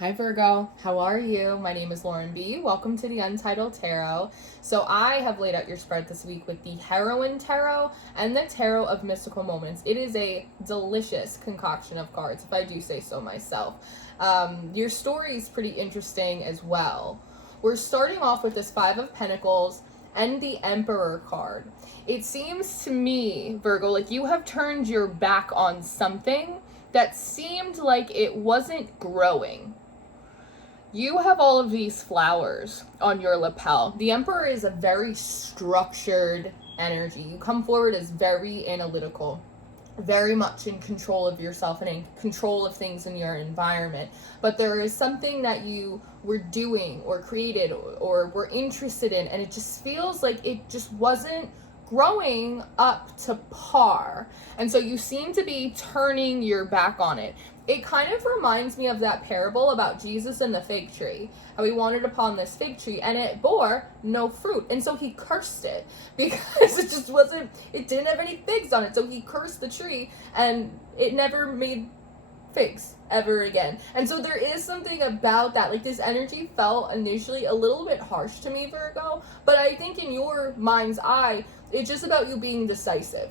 Hi Virgo, how are you? My name is Lauren B. Welcome to the Untitled Tarot. So I have laid out your spread this week with the Heroine Tarot and the Tarot of Mystical Moments. It is a delicious concoction of cards, if I do say so myself. Your story is pretty interesting as well. We're starting off with this Five of Pentacles and the Emperor card. It seems to me, Virgo, like you have turned your back on something that seemed like it wasn't growing. You have all of these flowers on your lapel. The Emperor is a very structured energy. You come forward as very analytical, very much in control of yourself and in control of things in your environment. But there is something that you were doing or created or were interested in, and it just feels like it just wasn't growing up to par. And so you seem to be turning your back on it. It kind of reminds me of that parable about Jesus and the fig tree. How he wandered upon this fig tree and it bore no fruit. And so he cursed it because it didn't have any figs on it. So he cursed the tree and it never made figs ever again. And so there is something about that. Like this energy felt initially a little bit harsh to me, Virgo. But I think in your mind's eye, it's just about you being decisive.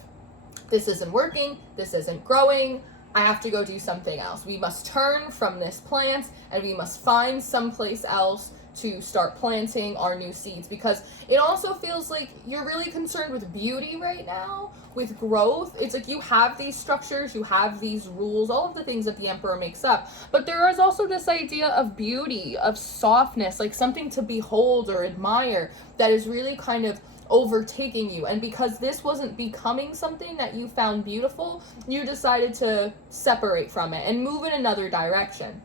This isn't working. This isn't growing. I have to go do something else. We must turn from this plant and we must find someplace else to start planting our new seeds, because it also feels like you're really concerned with beauty right now, with growth. It's like you have these structures, you have these rules, all of the things that the Emperor makes up, but there is also this idea of beauty, of softness, like something to behold or admire that is really kind of overtaking you. And because this wasn't becoming something that you found beautiful, you decided to separate from it and move in another direction.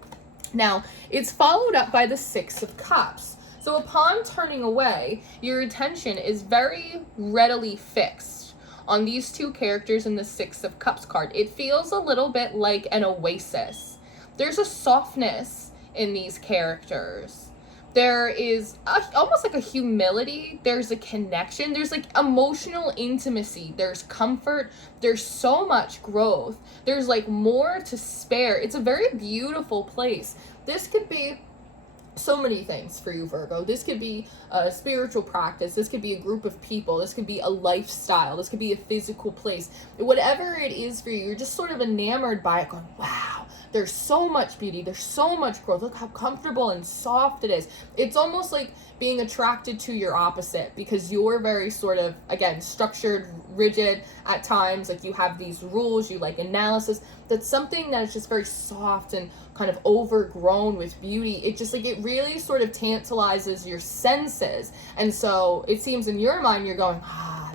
Now, it's followed up by the Six of Cups. So upon turning away, your attention is very readily fixed on these two characters in the Six of Cups card. It feels a little bit like an oasis. There's a softness in these characters. There is almost like a humility. There's a connection. There's like emotional intimacy. There's comfort. There's so much growth. There's like more to spare. It's a very beautiful place. This could be so many things for you, Virgo. This could be a spiritual practice. This could be a group of people. This could be a lifestyle. This could be a physical place. Whatever it is for you, you're just sort of enamored by it, going, wow, there's so much beauty. There's so much growth. Look how comfortable and soft it is. It's almost like being attracted to your opposite, because you're very sort of, again, structured, rigid at times. Like you have these rules, you like analysis. That's something that is just very soft and kind of overgrown with beauty. It just like, it really sort of tantalizes your senses. And so it seems in your mind, you're going,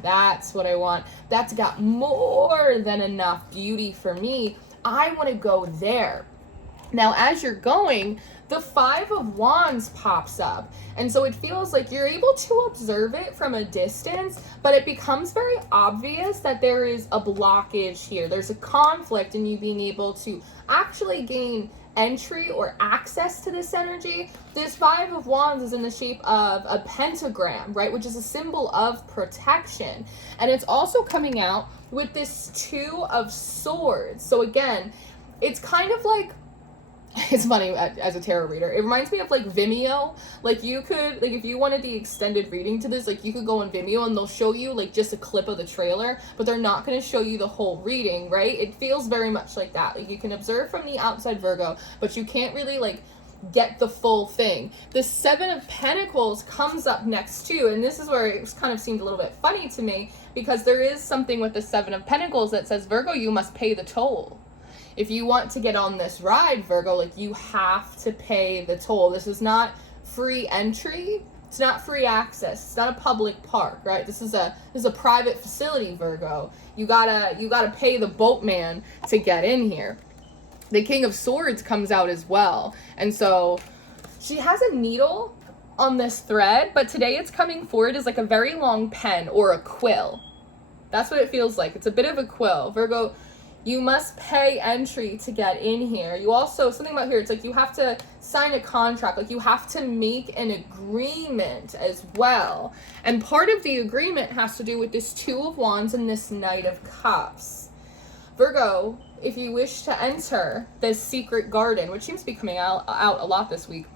that's what I want. That's got more than enough beauty for me. I want to go there. Now, as you're going, the Five of Wands pops up. And so it feels like you're able to observe it from a distance, but it becomes very obvious that there is a blockage here. There's a conflict in you being able to actually gain entry or access to this energy. This Five of Wands is in the shape of a pentagram, right? Which is a symbol of protection. And it's also coming out with this Two of Swords. So again, it's kind of like, it's funny as a tarot reader, it reminds me of like Vimeo. Like you could, like if you wanted the extended reading to this, like you could go on Vimeo and they'll show you like just a clip of the trailer, but they're not going to show you the whole reading, right? It feels very much like that. Like you can observe from the outside, Virgo, but you can't really like get the full thing. The Seven of Pentacles comes up next too, and this is where it kind of seemed a little bit funny to me, because there is something with the Seven of Pentacles that says, Virgo, you must pay the toll. If you want to get on this ride, Virgo, like you have to pay the toll. This is not free entry. It's not free access. It's not a public park, right? This is a private facility, Virgo. You gotta pay the boatman to get in here. The King of Swords comes out as well. And so she has a needle on this thread, but today it's coming forward as like a very long pen or a quill. That's what it feels like. It's a bit of a quill. Virgo, you must pay entry to get in here. You also, something about here, it's like you have to sign a contract. Like you have to make an agreement as well. And part of the agreement has to do with this Two of Wands and this Knight of Cups. Virgo, if you wish to enter this secret garden, which seems to be coming out a lot this week,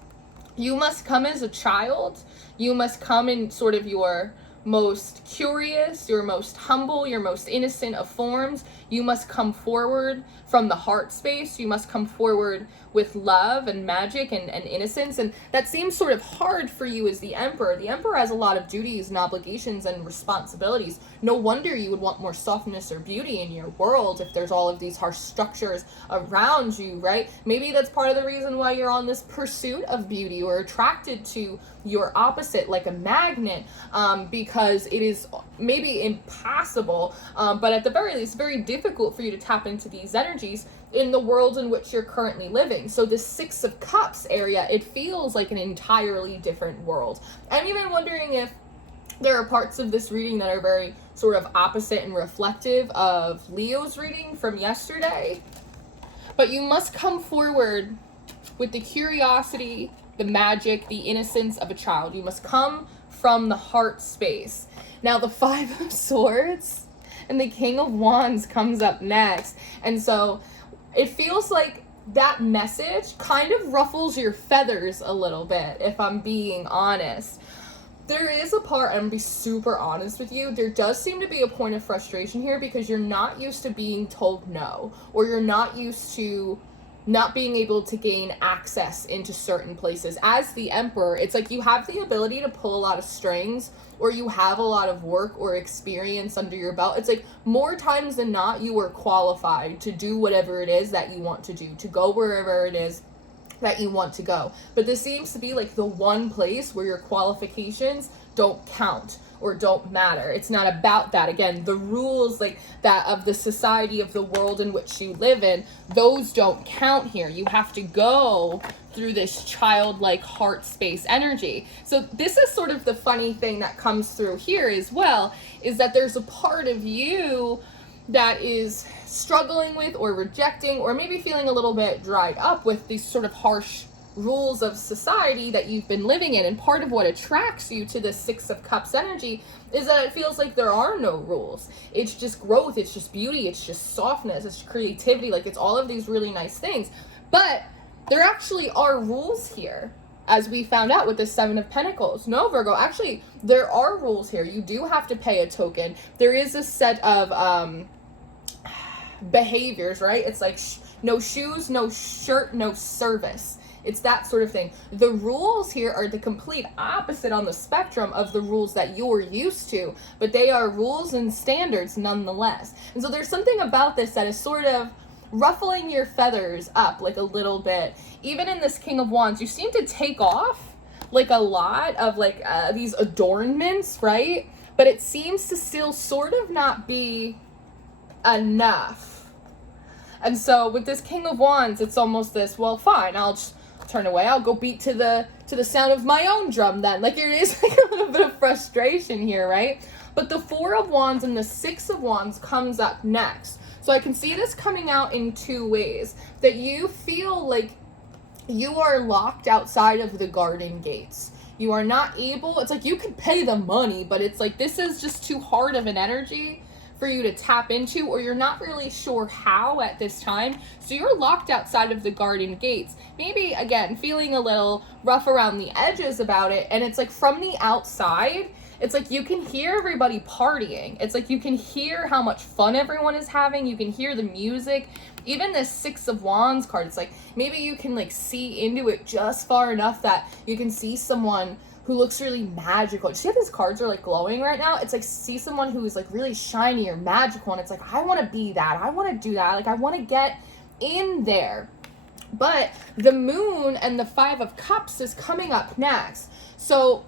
you must come as a child. You must come in sort of your most curious, your most humble, your most innocent of forms. You must come forward from the heart space. You must come forward with love and magic and innocence. And that seems sort of hard for you as the Emperor. The Emperor has a lot of duties and obligations and responsibilities. No wonder you would want more softness or beauty in your world if there's all of these harsh structures around you, right? Maybe that's part of the reason why you're on this pursuit of beauty or attracted to your opposite like a magnet, because it is maybe impossible, but at the very least very difficult for you to tap into these energies in the world in which you're currently living. So this Six of Cups area, it feels like an entirely different world. I'm even wondering if there are parts of this reading that are very sort of opposite and reflective of Leo's reading from yesterday. But you must come forward with the curiosity, the magic, the innocence of a child. You must come from the heart space. Now the Five of Swords and the King of Wands comes up next. And so it feels like that message kind of ruffles your feathers a little bit, if I'm being honest. There is a part, I'm going to be super honest with you, there does seem to be a point of frustration here because you're not used to being told no, or you're not used to not being able to gain access into certain places. As the Emperor, it's like you have the ability to pull a lot of strings, or you have a lot of work or experience under your belt. It's like more times than not, you are qualified to do whatever it is that you want to do, to go wherever it is that you want to go. But this seems to be like the one place where your qualifications don't count or don't matter. It's not about that. Again, the rules like that of the society, of the world in which you live in, those don't count here. You have to go through this childlike heart space energy. So this is sort of the funny thing that comes through here as well, is that there's a part of you that is struggling with or rejecting or maybe feeling a little bit dried up with these sort of harsh rules of society that you've been living in. And part of what attracts you to the Six of Cups energy is that it feels like there are no rules. It's just growth, it's just beauty, it's just softness, it's creativity, like it's all of these really nice things. But there actually are rules here, as we found out with the Seven of Pentacles. No, Virgo, actually there are rules here. You do have to pay a token. There is a set of behaviors, right? It's like no shoes, no shirt, no service. It's that sort of thing. The rules here are the complete opposite on the spectrum of the rules that you're used to, but they are rules and standards nonetheless. And so there's something about this that is sort of ruffling your feathers up like a little bit. Even in this King of Wands, you seem to take off like a lot of like these adornments, right? But it seems to still sort of not be enough. And so with this King of Wands, it's almost this, well, fine, I'll just turn away. I'll go beat to the sound of my own drum then. Like, there is like a little bit of frustration here, right? But the Four of Wands and the Six of Wands comes up next. So I can see this coming out in two ways. That you feel like you are locked outside of the garden gates. You are not able, it's like you could pay the money, but it's like this is just too hard of an energy for you to tap into, or you're not really sure how at this time. So you're locked outside of the garden gates. Maybe, again, feeling a little rough around the edges about it. And it's like from the outside, it's like you can hear everybody partying. It's like you can hear how much fun everyone is having. You can hear the music. Even this Six of Wands card, it's like maybe you can like see into it just far enough that you can see someone who looks really magical. Do you see how these cards are like glowing right now? It's like see someone who is like really shiny or magical, and it's like, I want to be that. I want to do that. Like I want to get in there. But the Moon and the Five of Cups is coming up next. So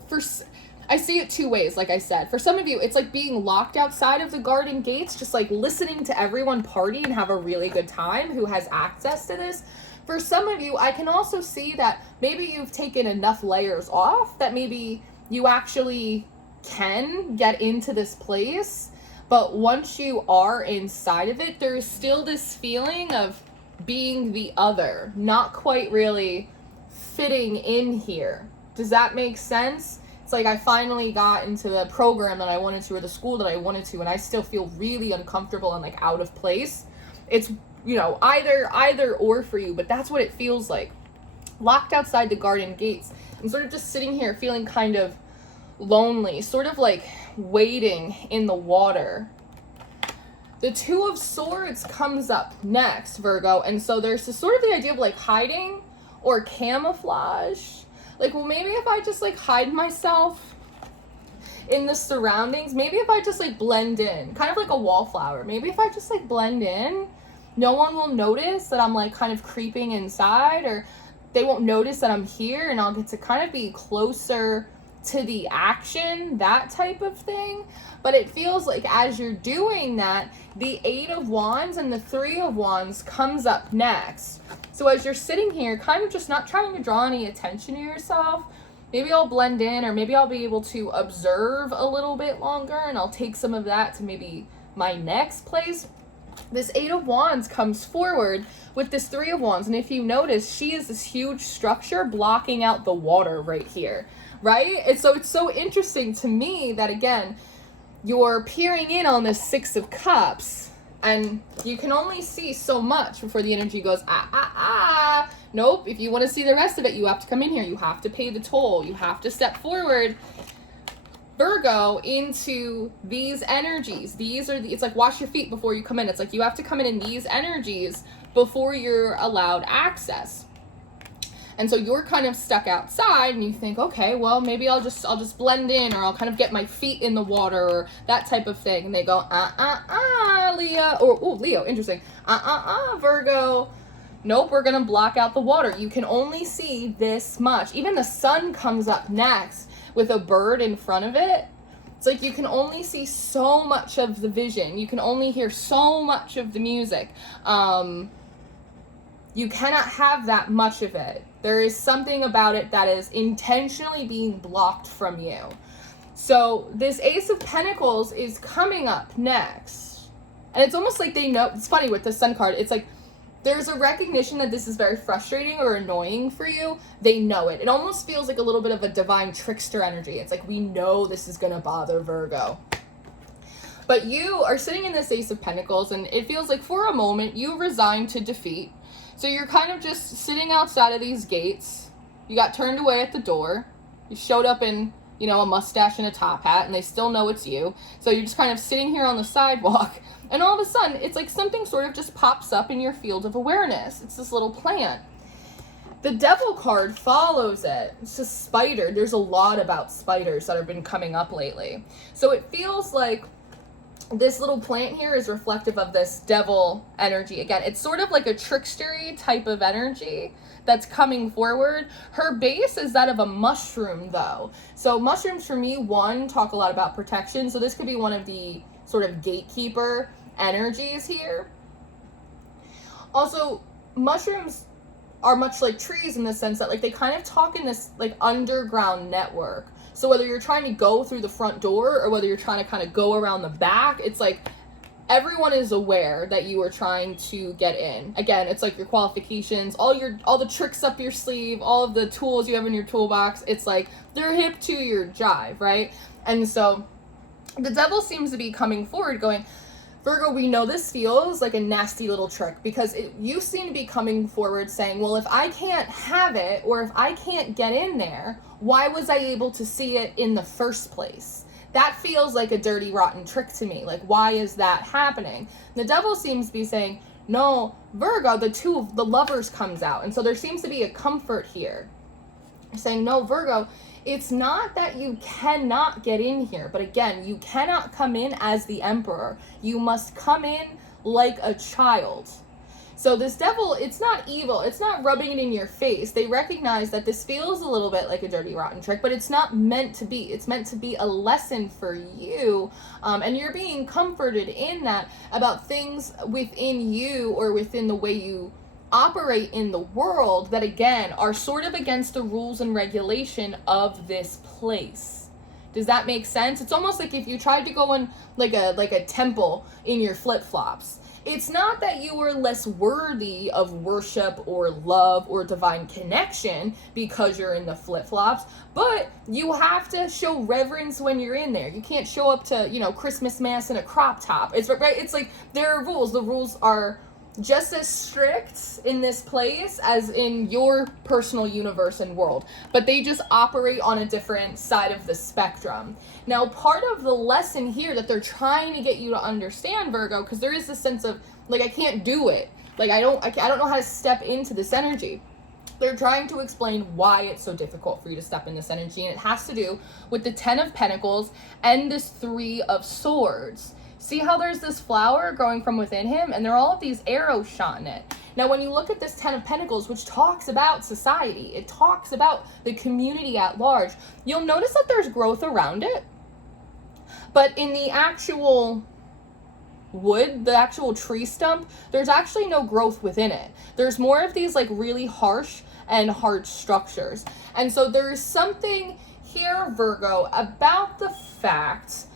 I see it two ways, like I said. For some of you, it's like being locked outside of the garden gates, just like listening to everyone party and have a really good time who has access to this. For some of you, I can also see that maybe you've taken enough layers off that maybe you actually can get into this place. But once you are inside of it, there's still this feeling of being the other, not quite really fitting in here. Does that make sense? It's like I finally got into the program that I wanted to, or the school that I wanted to, and I still feel really uncomfortable and like out of place. it's, you know, either or for you, but that's what it feels like. Locked outside the garden gates and sort of just sitting here feeling kind of lonely, sort of like waiting in the water. The Two of Swords comes up next, Virgo, and so there's this sort of the idea of like hiding or camouflage. Like, well, maybe if I just like hide myself in the surroundings, maybe if I just like blend in, kind of like a wallflower, maybe if I just like blend in, no one will notice that I'm like kind of creeping inside, or they won't notice that I'm here, and I'll get to kind of be closer to the action, that type of thing. But it feels like as you're doing that, the Eight of Wands and the Three of Wands comes up next. So as you're sitting here, kind of just not trying to draw any attention to yourself, maybe I'll blend in, or maybe I'll be able to observe a little bit longer, and I'll take some of that to maybe my next place. This Eight of Wands comes forward with this Three of Wands, and if you notice, she is this huge structure blocking out the water right here, right? And so it's so interesting to me that, again, you're peering in on this Six of Cups, and you can only see so much before the energy goes, nope. If you want to see the rest of it, you have to come in here. You have to pay the toll. You have to step forward, Virgo, into these energies. These are it's like wash your feet before you come in. It's like you have to come in these energies before you're allowed access. And so you're kind of stuck outside, and you think, okay, well, maybe I'll just blend in, or I'll kind of get my feet in the water, or that type of thing. And they go, Leo, or Leo, interesting. Virgo. Nope, we're gonna block out the water. You can only see this much. Even the sun comes up next with a bird in front of it. It's like you can only see so much of the vision. You can only hear so much of the music. You cannot have that much of it. There is something about it that is intentionally being blocked from you. So this Ace of Pentacles is coming up next. And it's almost like they know. It's funny with the Sun card. It's like there's a recognition that this is very frustrating or annoying for you. They know it. It almost feels like a little bit of a divine trickster energy. It's like, we know this is going to bother Virgo. But you are sitting in this Ace of Pentacles, and it feels like for a moment you resigned to defeat. So you're kind of just sitting outside of these gates. You got turned away at the door. You showed up in, you know, a mustache and a top hat, and they still know it's you. So you're just kind of sitting here on the sidewalk, and all of a sudden, it's like something sort of just pops up in your field of awareness. It's this little plant. The Devil card follows it. It's a spider. There's a lot about spiders that have been coming up lately. So it feels like this little plant here is reflective of this devil energy. Again, it's sort of like a trickstery type of energy that's coming forward. Her base is that of a mushroom, though. So mushrooms, for me, one, talk a lot about protection. So this could be one of the sort of gatekeeper energies here. Also, mushrooms are much like trees in the sense that, like, they kind of talk in this like underground network. So whether you're trying to go through the front door or whether you're trying to kind of go around the back, it's like everyone is aware that you are trying to get in. Again, it's like your qualifications, all the tricks up your sleeve, all of the tools you have in your toolbox. It's like they're hip to your jive, right? And so the Devil seems to be coming forward going, Virgo, we know this feels like a nasty little trick, because you seem to be coming forward saying, well, if I can't have it, or if I can't get in there, why was I able to see it in the first place? That feels like a dirty, rotten trick to me. Like, why is that happening? The Devil seems to be saying, no, Virgo, the two of the Lovers comes out. And so there seems to be a comfort here. Saying, no, Virgo, it's not that you cannot get in here, but again, you cannot come in as the Emperor. You must come in like a child. So this Devil, it's not evil. It's not rubbing it in your face. They recognize that this feels a little bit like a dirty, rotten trick, but it's not meant to be. It's meant to be a lesson for you. And you're being comforted in that about things within you or within the way you operate in the world that, again, are sort of against the rules and regulation of this place. Does that make sense? It's almost like if you tried to go in like a temple in your flip-flops. It's not that you are less worthy of worship or love or divine connection because you're in the flip-flops, but you have to show reverence when you're in there. You can't show up to, Christmas mass in a crop top. It's right. It's like there are rules. The rules are just as strict in this place as in your personal universe and world, but they just operate on a different side of the spectrum. Now, part of the lesson here that they're trying to get you to understand, Virgo, because there is this sense of, like, I can't do it. Like, I don't know how to step into this energy. They're trying to explain why it's so difficult for you to step in this energy, and it has to do with the 10 of Pentacles and this 3 of Swords. See how there's this flower growing from within him, and there are all of these arrows shot in it. Now, when you look at this 10 of Pentacles, which talks about society, it talks about the community at large, you'll notice that there's growth around it. But in the actual wood, the actual tree stump, there's actually no growth within it. There's more of these like really harsh and hard structures. And so there's something here, Virgo, about the fact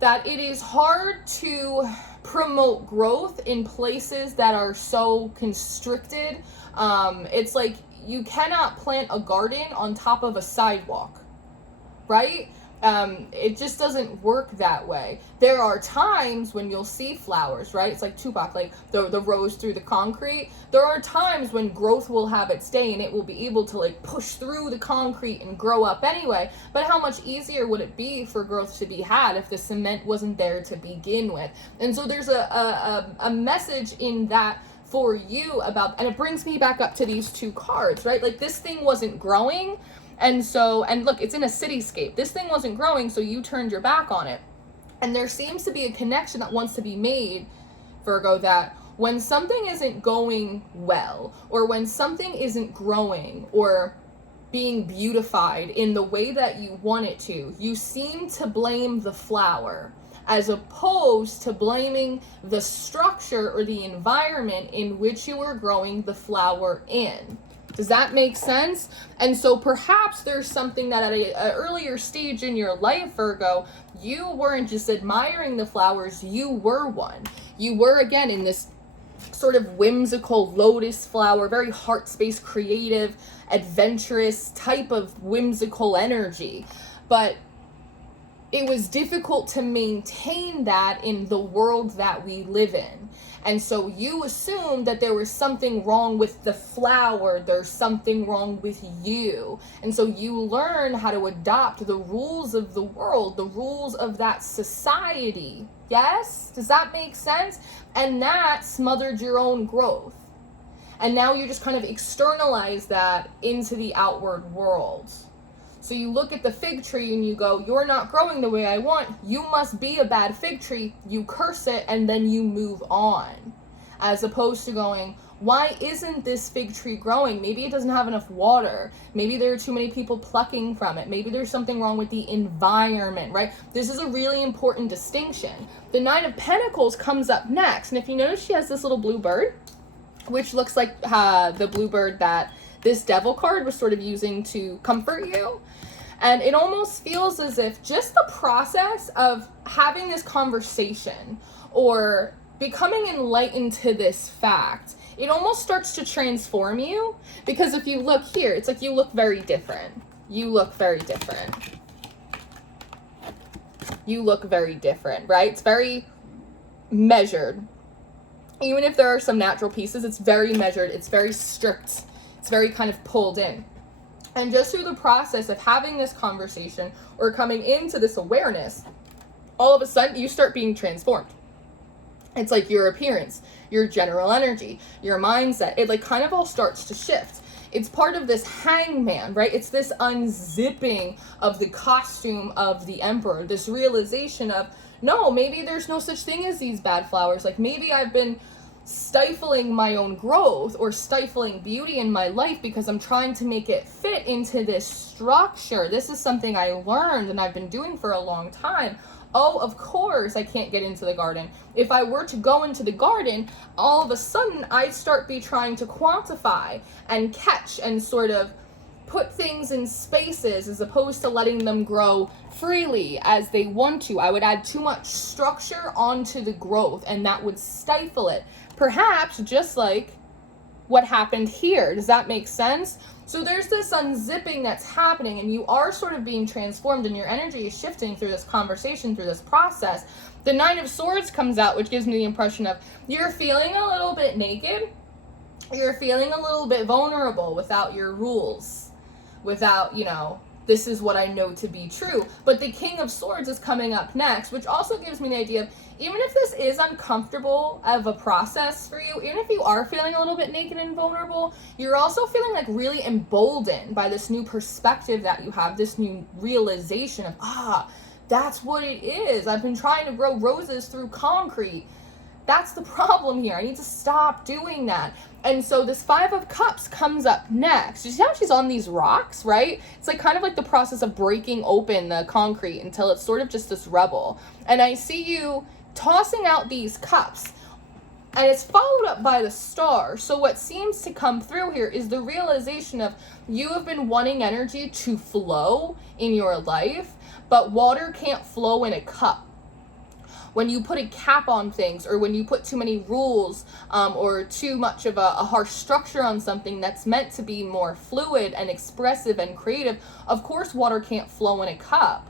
that it is hard to promote growth in places that are so constricted. It's like you cannot plant a garden on top of a sidewalk, right? It just doesn't work that way. There are times when you'll see flowers, right? It's like Tupac, like the rose through the concrete. There are times when growth will have its day and it will be able to like push through the concrete and grow up anyway. But how much easier would it be for growth to be had if the cement wasn't there to begin with? And so there's a message in that for you about, and it brings me back up to these 2 cards, right? Like this thing wasn't growing. And so, and look, it's in a cityscape. This thing wasn't growing, so you turned your back on it. And there seems to be a connection that wants to be made, Virgo, that when something isn't going well, or when something isn't growing, or being beautified in the way that you want it to, you seem to blame the flower, as opposed to blaming the structure or the environment in which you are growing the flower in. Does that make sense? And so perhaps there's something that at an earlier stage in your life, Virgo, you weren't just admiring the flowers, you were one. You were, again, in this sort of whimsical lotus flower, very heart space, creative, adventurous type of whimsical energy. But it was difficult to maintain that in the world that we live in. And so you assumed that there was something wrong with the flower, there's something wrong with you. And so you learn how to adopt the rules of the world, the rules of that society. Yes? Does that make sense? And that smothered your own growth. And now you just kind of externalize that into the outward world. So you look at the fig tree and you go, you're not growing the way I want. You must be a bad fig tree. You curse it and then you move on. As opposed to going, why isn't this fig tree growing? Maybe it doesn't have enough water. Maybe there are too many people plucking from it. Maybe there's something wrong with the environment, right? This is a really important distinction. The 9 of Pentacles comes up next. And if you notice, she has this little blue bird, which looks like the blue bird that this Devil card was sort of using to comfort you. And it almost feels as if just the process of having this conversation or becoming enlightened to this fact, it almost starts to transform you. Because if you look here, it's like you look very different. You look very different. You look very different, right? It's very measured. Even if there are some natural pieces, it's very measured. It's very strict. It's very kind of pulled in. And just through the process of having this conversation or coming into this awareness, all of a sudden you start being transformed. It's like your appearance, your general energy, your mindset. It like kind of all starts to shift. It's part of this hangman, right? It's this unzipping of the costume of the emperor. This realization of, no, maybe there's no such thing as these bad flowers. Like maybe I've been stifling my own growth or stifling beauty in my life because I'm trying to make it fit into this structure. This is something I learned and I've been doing for a long time. Oh, of course I can't get into the garden. If I were to go into the garden, all of a sudden I'd start trying to quantify and catch and sort of put things in spaces as opposed to letting them grow freely as they want to. I would add too much structure onto the growth and that would stifle it. Perhaps just like what happened here. Does that make sense? So there's this unzipping that's happening, and you are sort of being transformed, and your energy is shifting through this conversation, through this process. The Nine of Swords comes out, which gives me the impression of you're feeling a little bit naked. You're feeling a little bit vulnerable without your rules, without, this is what I know to be true. But the King of Swords is coming up next, which also gives me the idea of, even if this is uncomfortable of a process for you, even if you are feeling a little bit naked and vulnerable, you're also feeling like really emboldened by this new perspective that you have, this new realization of, that's what it is. I've been trying to grow roses through concrete. That's the problem here. I need to stop doing that. And so this Five of Cups comes up next. You see how she's on these rocks, right? It's like kind of like the process of breaking open the concrete until it's sort of just this rubble. And I see you tossing out these cups, and it's followed up by the Star. So what seems to come through here is the realization of you have been wanting energy to flow in your life, but water can't flow in a cup. When you put a cap on things, or when you put too many rules, or too much of a harsh structure on something that's meant to be more fluid and expressive and creative, of course water can't flow in a cup.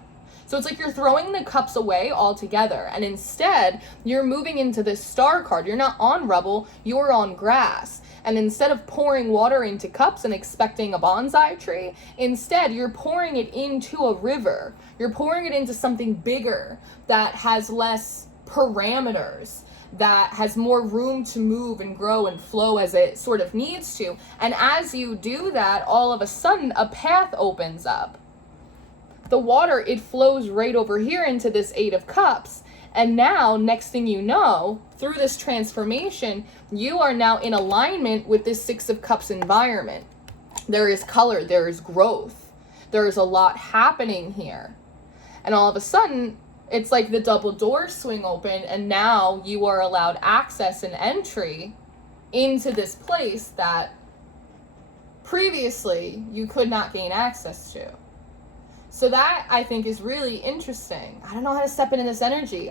So it's like you're throwing the cups away altogether, and instead you're moving into this Star card. You're not on rubble, you're on grass. And instead of pouring water into cups and expecting a bonsai tree, instead you're pouring it into a river. You're pouring it into something bigger that has less parameters, that has more room to move and grow and flow as it sort of needs to. And as you do that, all of a sudden a path opens up. The water, it flows right over here into this Eight of Cups. And now, next thing you know, through this transformation, you are now in alignment with this Six of Cups environment. There is color, there is growth, there is a lot happening here. And all of a sudden, it's like the double doors swing open, and now you are allowed access and entry into this place that previously you could not gain access to. So that, I think, is really interesting. I don't know how to step into this energy.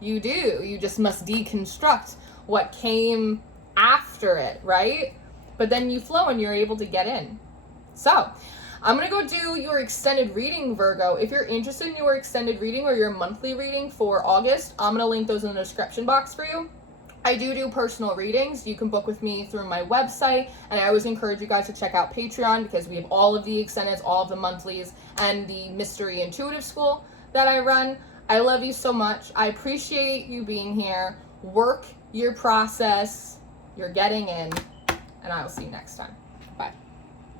You do. You just must deconstruct what came after it, right? But then you flow and you're able to get in. So I'm going to go do your extended reading, Virgo. If you're interested in your extended reading or your monthly reading for August, I'm going to link those in the description box for you. I do personal readings. You can book with me through my website, and I always encourage you guys to check out Patreon, because we have all of the extendeds, all of the monthlies, and the Mystery Intuitive School that I run. I love you so much. I appreciate you being here. Work your process. You're getting in, and I will see you next time.